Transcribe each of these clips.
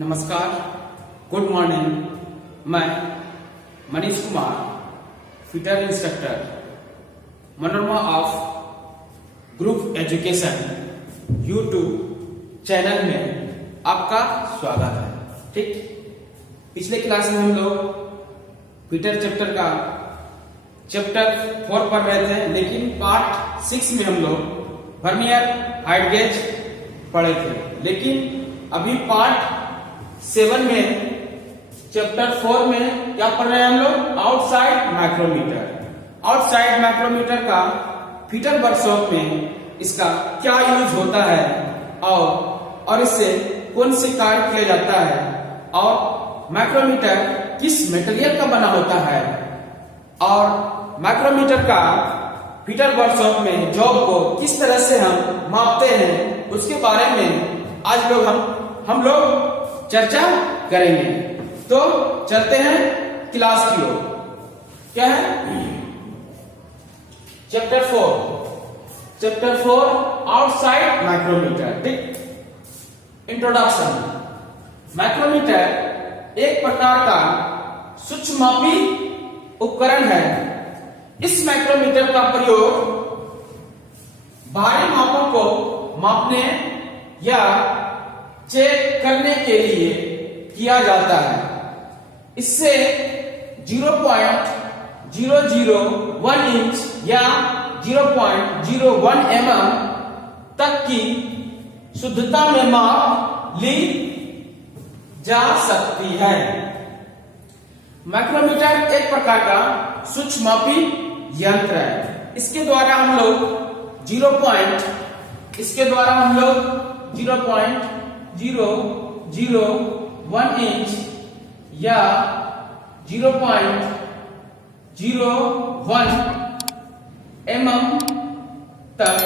नमस्कार, good morning. मैं Manish Kumar, fitter instructor, Manorama of group education YouTube channel में आपका स्वागत है। ठीक, पिछले क्लास में हम लोग फिटर चैप्टर का चैप्टर 4 पढ़ रहे थे, लेकिन पार्ट 6 में हम लोग वर्नियर हाइट गेज पढ़े थे। लेकिन अभी पार्ट 7 में चैप्टर 4 में क्या पढ़ रहे हैं हम लोग? Outside micrometer. आउटसाइड माइक्रोमीटर का फिटर वर्कशॉप में इसका क्या यूज होता है और इससे कौन से कार्य किया जाता है, और माइक्रोमीटर किस मटेरियल का बना होता है, और माइक्रोमीटर का फिटर वर्कशॉप में जॉब को किस तरह से हम मापते हैं, उसके बारे में आज हम लोग चर्चा करेंगे। तो चलते हैं क्लास की ओर। क्या है? Chapter 4 outside micrometer. ठीक, इंट्रोडक्शन। माइक्रोमीटर एक प्रकार का सूक्ष्ममापी उपकरण है। इस माइक्रोमीटर का प्रयोग भारी मापों को मापने या चेक करने के लिए किया जाता है। इससे 0.001 इंच या 0.01 mm तक की शुद्धता में माप ली जा सकती है। माइक्रोमीटर एक प्रकार का सूक्ष्ममापी यंत्र है। इसके द्वारा हम लोग 0.001 इंच या 0.01 mm तक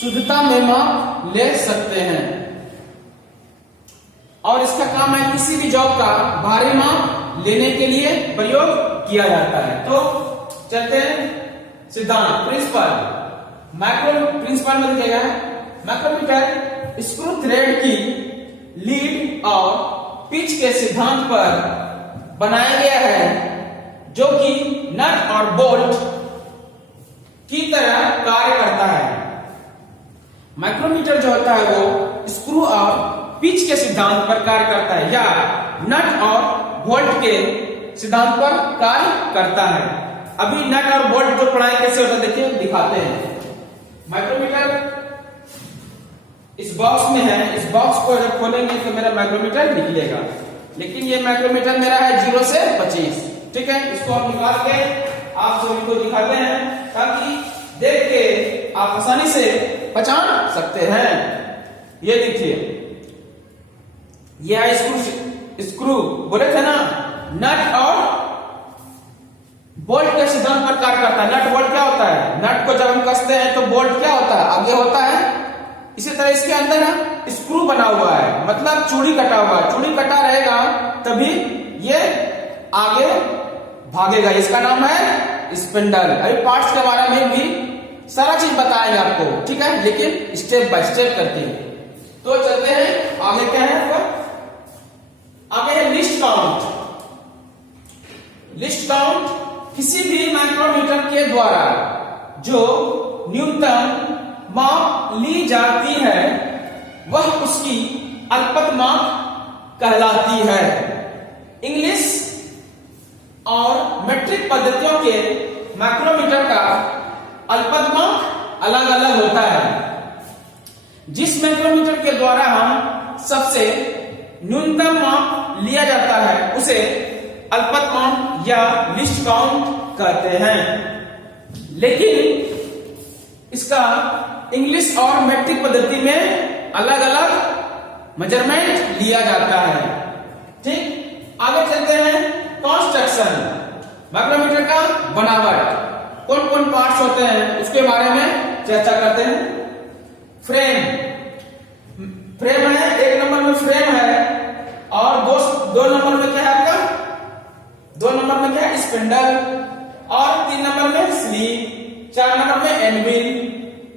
शुद्धता में माप ले सकते हैं, और इसका काम है किसी भी जॉब का भारी माप लेने के लिए प्रयोग किया जाता है। तो चलते हैं सिद्धांत, प्रिंसिपल में दिया है। माइक्रोमीटर स्क्रू थ्रेड की लीड और पिच के सिद्धांत पर बनाया गया है, जो कि नट और बोल्ट की तरह कार्य करता है। माइक्रोमीटर जो होता है वो स्क्रू और पिच के सिद्धांत पर कार्य करता है, या नट और बोल्ट के सिद्धांत पर कार्य करता है। अभी नट और बोल्ट जो पढ़ाई कैसे होता है देखिए, दिखाते हैं। माइक्रोमीटर इस बॉक्स में है। इस बॉक्स को जब खोलेंगे तो मेरा माइक्रोमीटर निकलेगा, लेकिन ये माइक्रोमीटर मेरा है 0 से 25। ठीक है, इसको हम निकाल के आप सभी को दिखाते हैं, ताकि देख के आप आसानी से पहचान सकते हैं। ये देखिए, ये है स्क्रू बोले थे ना, नट और बोल्ट के सिद्धांत पर कार्य करता है। नट बोल्ट क्या होता है? नट को जब हम कसते हैं तो बोल्ट क्या होता है? आगे होता है। इसी तरह इसके अंदर ना स्क्रू बना हुआ है, मतलब चूड़ी कटा हुआ है। चूड़ी कटा रहेगा तभी ये आगे भागेगा। इसका नाम है स्पिंडल। अभी पार्ट्स के बारे में भी सारा चीज बताएंगे आपको, ठीक है, लेकिन स्टेप बाय स्टेप करते हैं। तो चलते हैं आगे। क्या है? आगे है लिस्ट काउंट। लिस्ट काउंट किसी भी माइक्रोमीटर के द्वारा जो न्यूनतम माप ली जाती है, वह उसकी अल्पत माप कहलाती है। इंग्लिश और मेट्रिक पद्धतियों के माइक्रोमीटर का अल्पत माप अलग अलग होता है। जिस माइक्रोमीटर के द्वारा हम सबसे न्यूनतम माप लिया जाता है उसे अल्पत माप या लिस्ट काउंट कहते हैं। लेकिन इसका इंग्लिश और मेट्रिक पद्धति में अलग अलग मेजरमेंट लिया जाता है। ठीक, आगे चलते हैं। कंस्ट्रक्शन, माइक्रोमीटर का बनावट, कौन कौन पार्ट्स होते हैं उसके बारे में चर्चा करते हैं। फ्रेम है, 1 नंबर में फ्रेम है, और 2 नंबर में क्या है आपका? 2 नंबर में क्या है? स्पिंडल, और 3 नंबर में स्लीव, 4 नंबर में एनविल,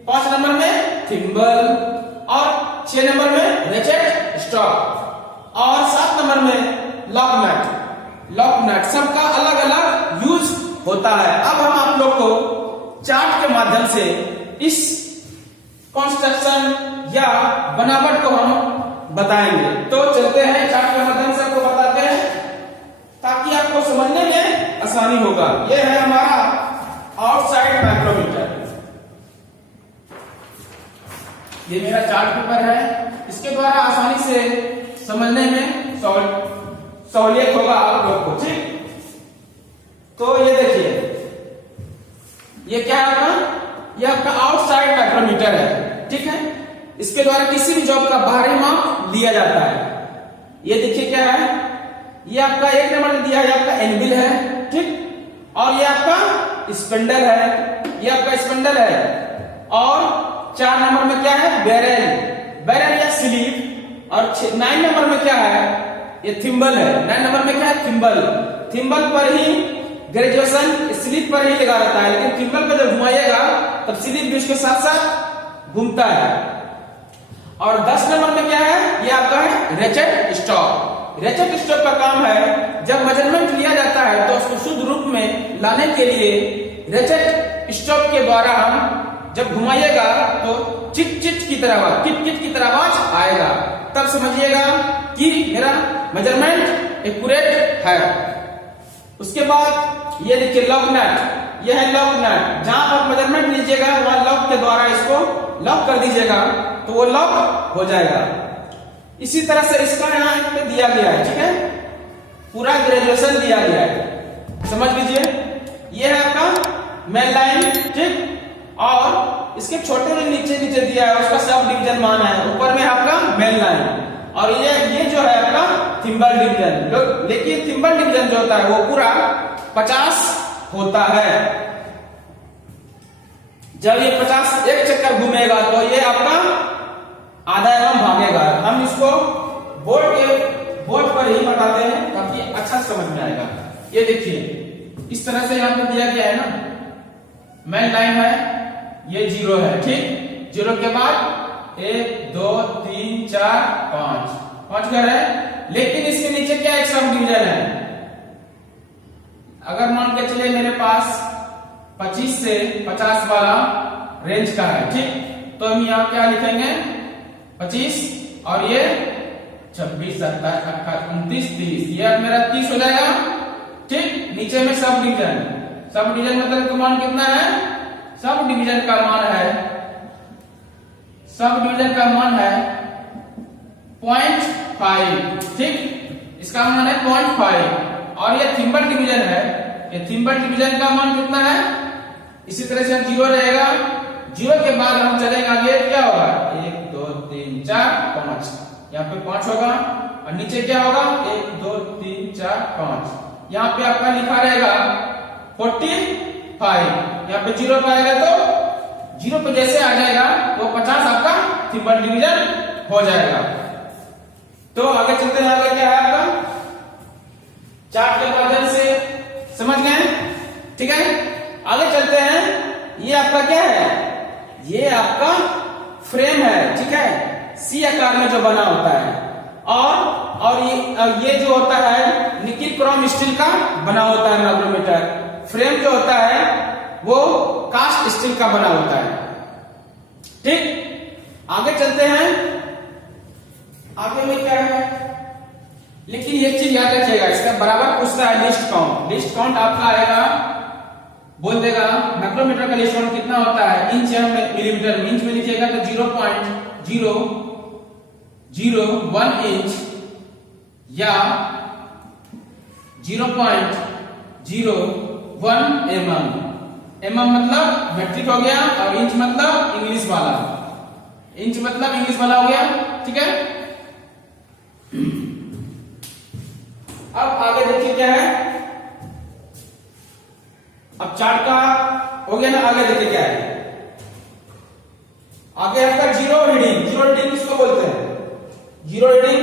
5 नंबर में थिम्बल, और 6 नंबर में रेचेट स्टॉप और 7 नंबर में लॉक नट। लॉक नट सबका अलग अलग यूज होता है। अब हम आप लोग को चार्ट के माध्यम से इस कंस्ट्रक्शन या बनावट को हम बताएंगे। तो चलते हैं चार्ट के माध्यम से आपको बताते हैं ताकि आपको समझने में आसानी होगा। यह है हमारा आउटसाइड माइक्रोमीटर। ये मेरा चार्ट पेपर है, इसके द्वारा आसानी से समझने में सहूलियत होगा आप लोग को। ठीक, तो ये देखिए, ये क्या है आपका, ये आपका आउटसाइड माइक्रोमीटर है। ठीक है, इसके द्वारा किसी भी जॉब का बाहरी माप लिया जाता है। ये देखिए क्या है, ये आपका 1 नंबर में दिया है, आपका एनविल है। ठीक, और ये आपका स्पिंडल है, ये आपका स्पिंडल है। और 4 नंबर में क्या है, बैरल, बैरल या स्लीव। और 9 नंबर में क्या है, ये थिम्बल है। 9 नंबर में क्या है, थिम्बल। थिम्बल पर ही ग्रेजुएशन स्लीव पर ही लगा रहता है, लेकिन थिम्बल पर जब घुमाइएगा तब स्लीव भी उसके साथ साथ घूमता है। और 10 नंबर में क्या है, ये आपका है रेचेट स्टॉप। रेचेट स्टॉप का काम है जब मेजरमेंट लिया जाता है तो उसको शुद्ध रूप में लाने के लिए रेचेट स्टॉप के द्वारा हम जब घुमाइएगा तो चिट चिट की तरह आवाज, किट किट की तरह आवाज आएगा, तब समझिएगा कि मेरा मेजरमेंट एक्यूरेट है। उसके बाद ये देखिए लॉक नट, यह है लॉक नट। जहां पर मेजरमेंट लीजिएगा वहां लॉक के द्वारा इसको लॉक कर दीजिएगा तो वो लॉक हो जाएगा। इसी तरह से इसका यहाँ पे दिया गया है। ठीक है, पूरा ग्रेजुएशन दिया गया है, समझ लीजिए। ये है आपका मेन लाइन। ठीक, और इसके छोटे में नीचे नीचे दिया है, उसका सब डिवीजन मान है। ऊपर में आपका मेन लाइन और ये जो है आपका थिम्बल डिवीजन। लेकिन थिम्बल डिवीजन जो होता है वो पूरा 50 होता है। जब ये 50 एक चक्कर घूमेगा तो ये आपका आधा एवं भागेगा। हम इसको बोर्ड पर ही बताते हैं ताकि अच्छा समझ में आएगा। ये देखिए इस तरह से यहाँ पे दिया गया है ना, मेन लाइन है, ये 0 है। ठीक, 0 के बाद 1 2 3 4 5 घर है, लेकिन इसके नीचे क्या एक सब डिवीजन है। अगर मान के चलिए मेरे पास 25 से 50 वाला रेंज का है। ठीक, तो हम यहाँ क्या लिखेंगे, 25 और ये 26 27 28 29 30, ये मेरा 30 हो जाएगा। ठीक, नीचे में सब डिवीजन, सब डिवीजन मतलब का मान कितना है, सब डिवीजन का मान है, सब डिवीजन का मान है 0.5। ठीक, इसका मान है 0.5। और ये थिम्बल डिवीजन है, ये थिम्बल डिवीजन का मान कितना है, इसी तरह से 0 रहेगा। 0 के बाद हम चलेंगे आगे, क्या होगा 1 2 3 4 5, यहाँ पे 5 होगा। और नीचे क्या होगा 1 2 3 4 5, यहाँ पे आपका लिखा रहेगा 45। यहाँ पे 0 पाएगा तो 0 पे जैसे आ जाएगा तो 50 आपका थिम्बल डिवीजन हो जाएगा। तो आगे चलते हैं, आगे क्या है आपका चार्ट के माध्यम से समझ गए। ठीक है, आगे चलते हैं। ये आपका क्या है, ये आपका फ्रेम है। ठीक है, सी आकार में जो बना होता है। और ये जो होता है निकिल क्रोम स्टील का बना होता है माइक्रोमीटर। फ्रेम जो होता है वो कास्ट स्टील का बना होता है। ठीक, आगे चलते हैं। आगे में क्या है, लेकिन ये चीज याद रखिएगा, इसका बराबर पूछता है लिस्ट काउंट। लिस्ट काउंट आपका आएगा, बोल देगा माइक्रोमीटर का लिस्ट काउंट कितना होता है, इंच या मिलीमीटर में। इंच में लिखिएगा तो 0.001 इंच या 0.01 mm मतलब मेट्रिक हो गया, और इंच मतलब इंग्लिश वाला, इंच मतलब इंग्लिश वाला हो गया। ठीक है, अब आगे देखिए क्या है, अब चार्ट का हो गया ना, आगे देखिए क्या है। आगे आपका जीरो रीडिंग। जीरो रीडिंग किसको बोलते हैं, जीरो रीडिंग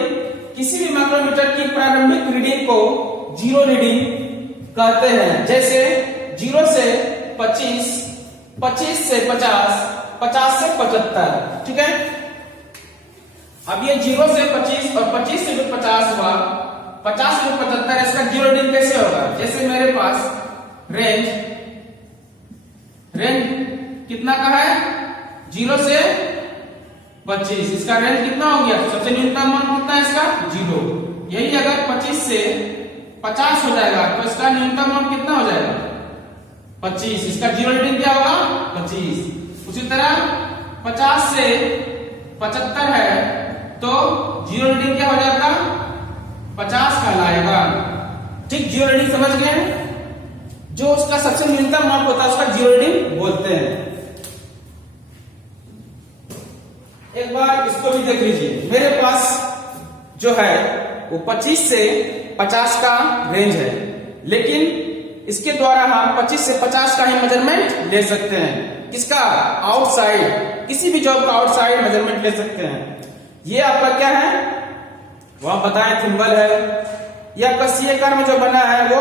किसी भी माइक्रोमीटर की प्रारंभिक रीडिंग को जीरो रीडिंग कहते हैं। जैसे 0 से 25, 25 से 50, 50 से 75। ठीक है, अब ये 0 से 25 और 25 से 50 हुआ, 50 से 75, इसका जीरो रीडिंग कैसे होगा? जैसे मेरे पास रेंज कितना का है? 0 से 25, इसका रेंज कितना हो गया? सबसे न्यूनतम मान कितना है इसका? 0। यही अगर 25 से 50 हो जाएगा तो इसका न्यूनतम मान कितना हो जाएगा? 25। इसका जीरो रीडिंग क्या होगा? 25। उसी तरह 50 से 75 है तो जीरो रीडिंग क्या हो जाएगा? 50 कहलाएगा। ठीक, जीरो रीडिंग समझ गए? जो उसका सबसे न्यूनतम माप होता है उसका जीरो रीडिंग बोलते हैं। एक बार इसको भी देख लीजिए, मेरे पास जो है वो 25 से 50 का रेंज है, लेकिन इसके द्वारा हम 25 से 50 का ही मेजरमेंट ले सकते हैं। किसका? आउटसाइड, किसी भी जॉब का आउटसाइड मेजरमेंट ले सकते हैं। ये आपका क्या है? वो आप बताएं, थिम्बल है। ये आपका सी आकार में जो बना है वो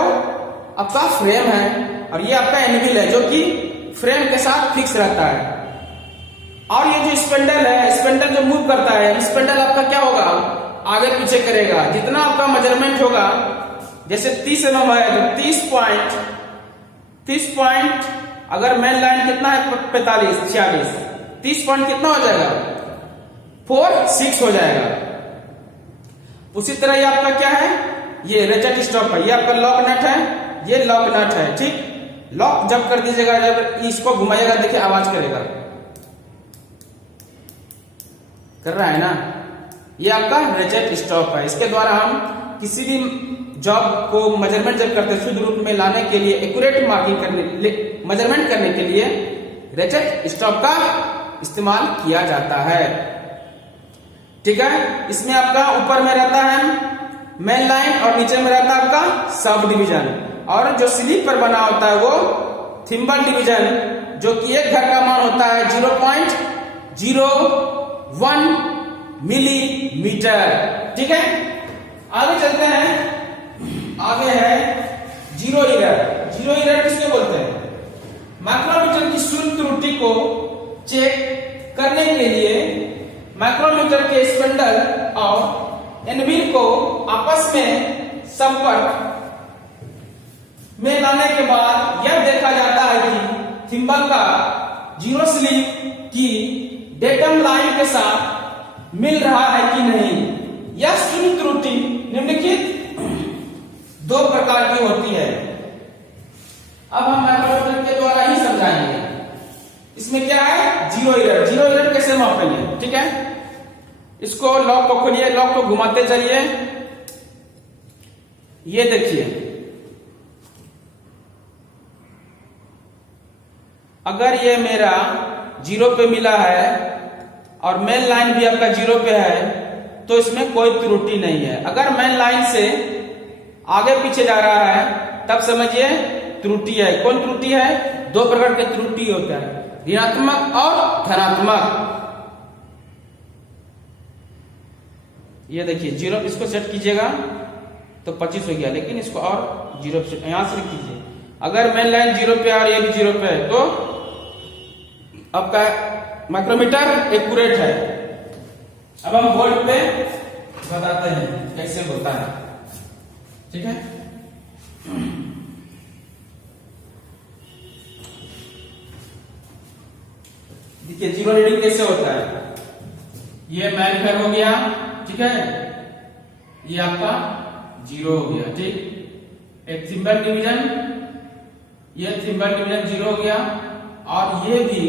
आपका फ्रेम है, और ये आपका एनविल है जो कि फ्रेम के साथ फिक्स रहता है। और ये जो स्पेंडल है, स्पेंडल जो मूव करता है, स्पेंडल आपका क्या होगा? आगे पीछे करेगा। जितना आपका मेजरमेंट होगा, जैसे 30 mm है तो 30 पॉइंट, अगर मेन लाइन कितना है? 45, 46, 30 पॉइंट कितना हो जाएगा? 4-6 हो जाएगा। उसी तरह ये आपका क्या है? ये रेचेट स्टॉप है, ये आपका लॉक नट है, ये लॉक नट है। ठीक, लॉक जब कर दीजिएगा, जब इसको घुमाइएगा, देखिए आवाज करेगा, कर रहा है ना? ये आपका रेचेट स्टॉप है। इसके द्वारा हम किसी भी जॉब को मेजरमेंट जब करते हैं, शुद्ध रूप में लाने के लिए, एक्यूरेट मार्किंग करने, मेजरमेंट करने के लिए रेचेट स्टॉप का इस्तेमाल किया जाता है। ठीक है, इसमें आपका ऊपर में रहता है मेन लाइन और नीचे में रहता है आपका सब डिवीजन, और जो स्लीप पर बना होता है वो थिम्बल डिवीजन, जो कि एक घर का मान होता है 0.01 मिलीमीटर। ठीक है, आगे चलते हैं। आगे है जीरो एरर। जीरो एरर किसको बोलते हैं? माइक्रोमीटर की शून्य त्रुटि को चेक करने के लिए माइक्रोमीटर के स्पेंडल और एनविल को आपस में संपर्क में लाने के बाद यह देखा जाता है कि थिम्बल का जीरो स्लिप की डेटम लाइन के साथ मिल रहा है कि नहीं। यह शून्य त्रुटि निम्नलिखित दो प्रकार की होती है। अब हम माइक्रोमीटर के द्वारा ही समझाएंगे। इसमें क्या है? Zero error. जीरो एरर कैसे मापेंगे? ठीक है, इसको लॉक को खोलिए, लॉक को घुमाते चलिए। ये देखिए, अगर ये मेरा 0 पे मिला है और मेन लाइन भी आपका 0 पे है तो इसमें कोई त्रुटि नहीं है। अगर मेन लाइन से आगे पीछे जा रहा है तब समझिए त्रुटि है। कौन त्रुटि है? दो प्रकार के त्रुटि होता है, ऋणात्मक और धनात्मक। ये देखिए 0, इसको सेट कीजिएगा तो 25 हो गया, लेकिन इसको और 0 यहां से लिख कीजिए। अगर मेन लाइन 0 पे और ये भी 0 पे है तो आपका माइक्रोमीटर एक्यूरेट है। अब हम वोल्ट पे बताते हैं कैसे होता है। ठीक है, देखिए जीरो रीडिंग कैसे होता है। ये मैनिफेयर हो गया, ठीक है, ये आपका 0 हो गया। ठीक, एक थिम्बल डिवीजन, ये थिम्बल डिवीजन 0 हो गया, और ये भी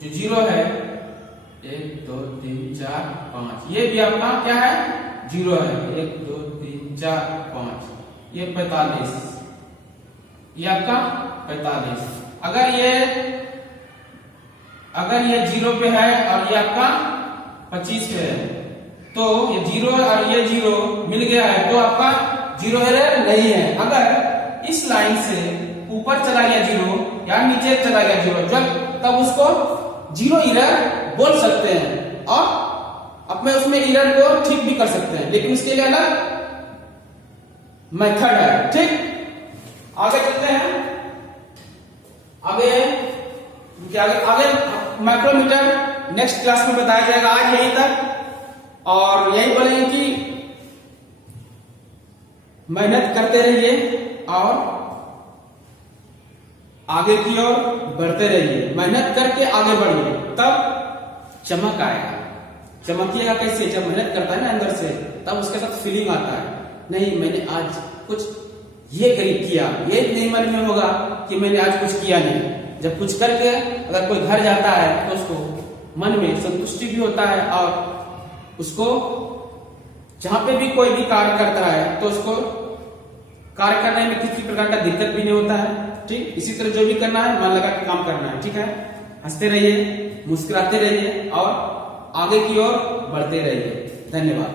जो 0 है 1 2 3 4 5, ये भी आपका क्या है? 0 है। 1 2 3 4 5, ये 45, ये आपका 45। अगर ये 0 पे है और ये आपका 25 पे है तो ये 0 और ये 0 मिल गया है तो आपका जीरो एरर नहीं है। अगर इस लाइन से ऊपर चला गया 0 या नीचे चला गया 0, जब तब उसको जीरो एरर बोल सकते हैं और अपने उसमें एरर को ठीक भी कर सकते हैं, लेकिन इसके लिए अलग मेथड है। ठीक, आगे चलते हैं। आगे माइक्रोमीटर नेक्स्ट क्लास में बताया जाएगा। आज यहीं तक, और यही बोलेंगे कि मेहनत करते रहिए और आगे की ओर बढ़ते रहिए। मेहनत करके आगे बढ़िए, तब चमक आएगा। चमकिएगा कैसे? जब मेहनत करता है ना अंदर से, तब उसके साथ फीलिंग आता है, नहीं मैंने आज कुछ ये किया। ये नहीं मन में होगा कि मैंने आज कुछ किया नहीं। जब कुछ करके अगर कोई घर जाता है तो उसको मन में संतुष्टि भी होता है, और उसको जहां पे भी कोई भी कार्य करता है तो उसको कार्य करने में किसी प्रकार का दिक्कत भी नहीं होता है। ठीक, इसी तरह जो भी करना है मन लगा के काम करना है। ठीक है, हंसते रहिए, मुस्कुराते रहिए और आगे की ओर बढ़ते रहिए। धन्यवाद।